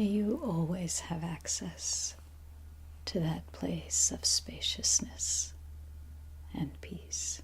May you always have access to that place of spaciousness and peace.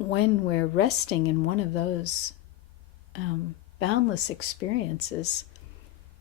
When we're resting in one of those boundless experiences,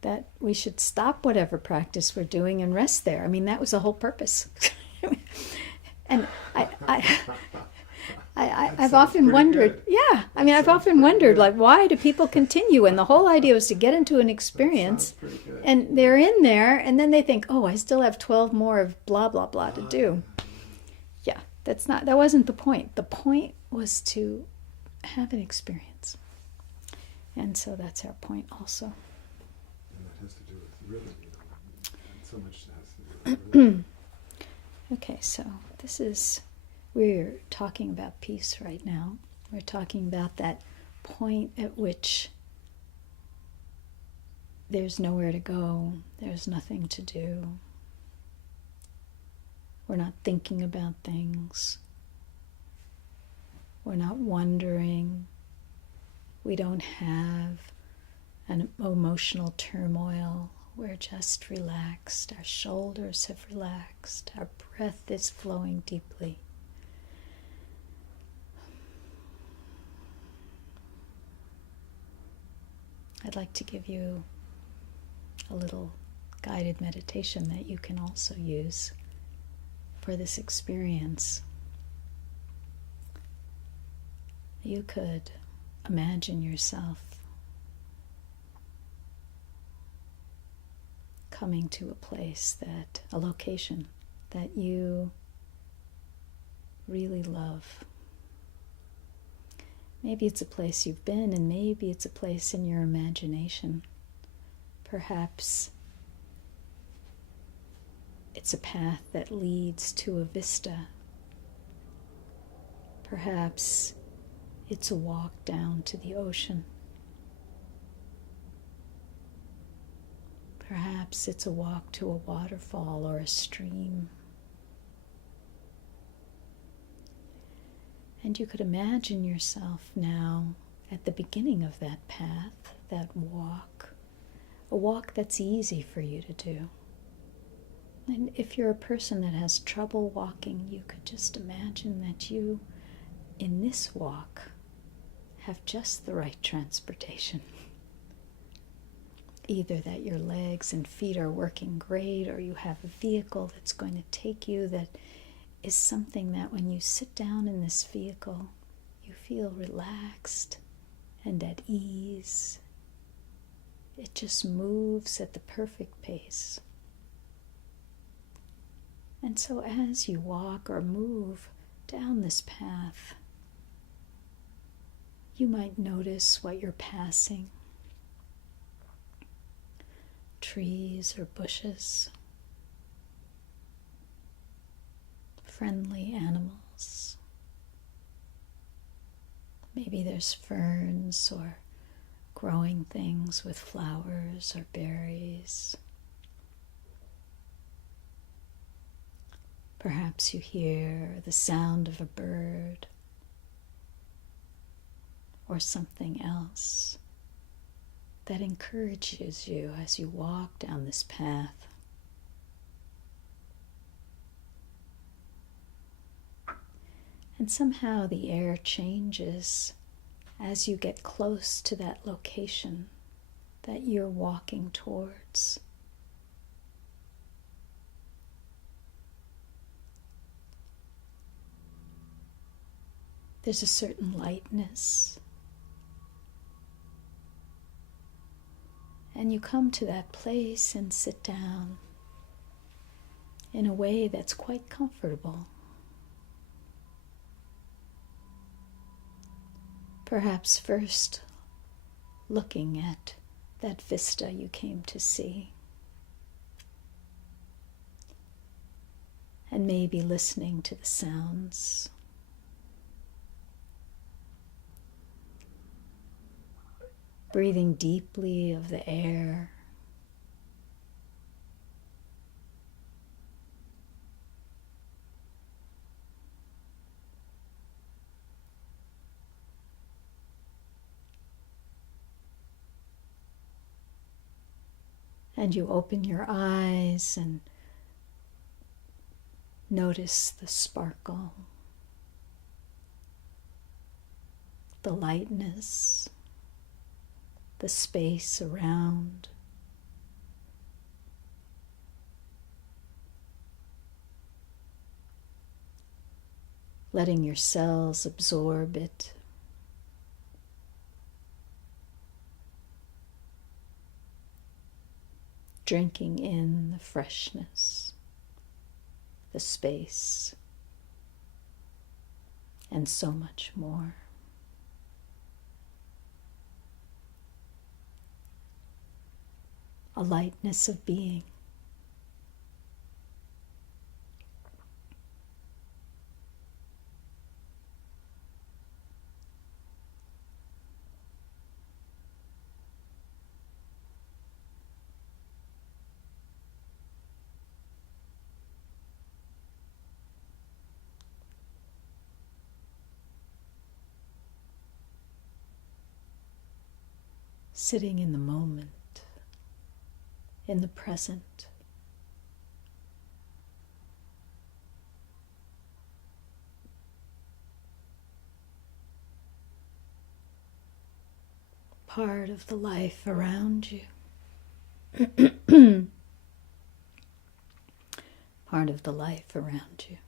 that we should stop whatever practice we're doing and rest there. I mean, that was the whole purpose. And I've often wondered, yeah, I mean, I've often wondered, like, why do people continue? And the whole idea was to get into an experience, and they're in there, and then they think, oh, I still have 12 more of blah, blah, blah to do. Yeah, that wasn't the point. The point was to have an experience. And so that's our point also. And that has to do with rhythm, and so much has to do with rhythm. Okay, so we're talking about peace right now. We're talking about that point at which there's nowhere to go, there's nothing to do. We're not thinking about things. We're not wondering. We don't have an emotional turmoil. We're just relaxed. Our shoulders have relaxed. Our breath is flowing deeply. I'd like to give you a little guided meditation that you can also use for this experience. You could imagine yourself coming to a place a location that you really love. Maybe it's a place you've been, and maybe it's a place in your imagination. Perhaps it's a path that leads to a vista. Perhaps it's a walk down to the ocean. Perhaps it's a walk to a waterfall or a stream. And you could imagine yourself now at the beginning of that path, that walk, a walk that's easy for you to do. And if you're a person that has trouble walking, you could just imagine that you, in this walk, have just the right transportation. Either that your legs and feet are working great, or you have a vehicle that's going to take you that is something that when you sit down in this vehicle, you feel relaxed and at ease. It just moves at the perfect pace. And so as you walk or move down this path, you might notice what you're passing. Trees or bushes, friendly animals. Maybe there's ferns or growing things with flowers or berries. Perhaps you hear the sound of a bird or something else that encourages you as you walk down this path. And somehow the air changes as you get close to that location that you're walking towards. There's a certain lightness. And you come to that place and sit down in a way that's quite comfortable. Perhaps first looking at that vista you came to see. And maybe listening to the sounds. Breathing deeply of the air. And you open your eyes and notice the sparkle, the lightness, the space around. Letting your cells absorb it. Drinking in the freshness, the space, and so much more. A lightness of being. sitting in the moment, in the present. Part of the life around you. Part of the life around you.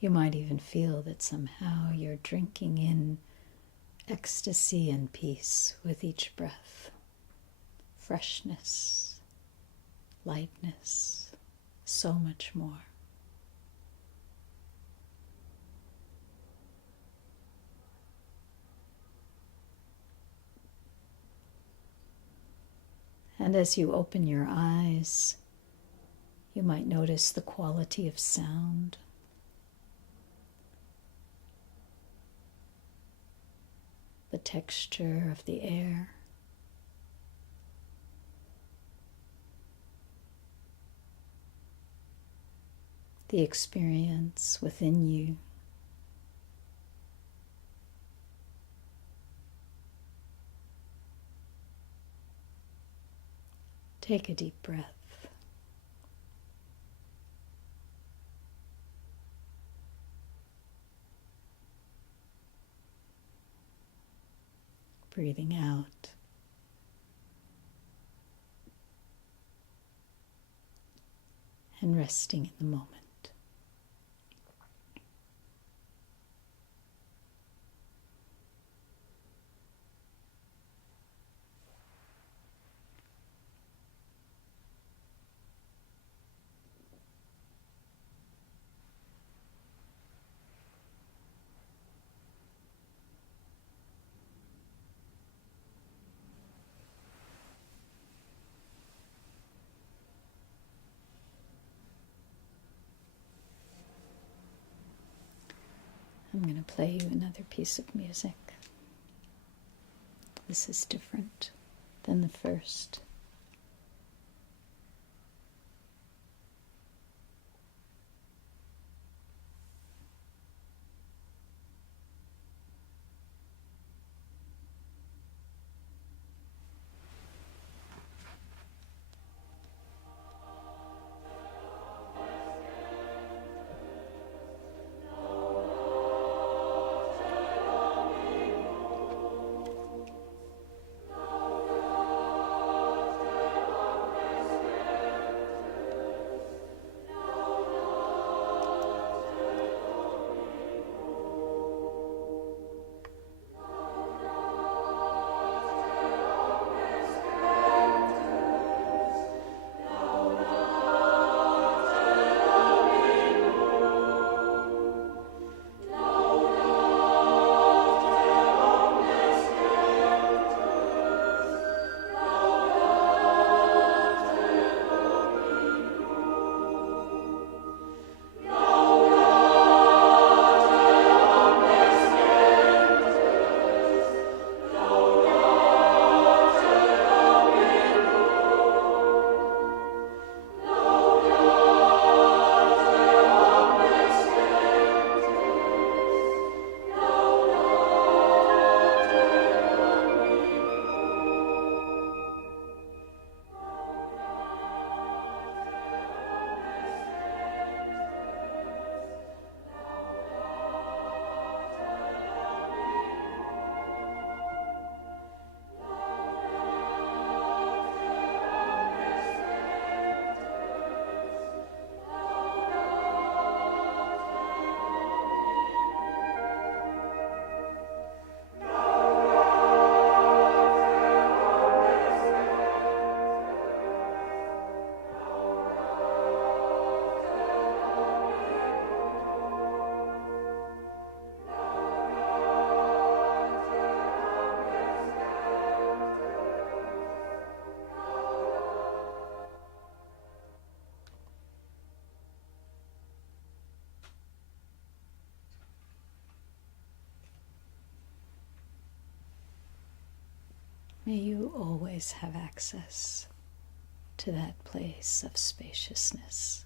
You might even feel that somehow you're drinking in ecstasy and peace with each breath. Freshness, lightness, so much more. And as you open your eyes, you might notice the quality of sound. The texture of the air. The experience within you. Take a deep breath. Breathing out. And resting in the moment. I'm going to play you another piece of music. This is different than the first. May you always have access to that place of spaciousness.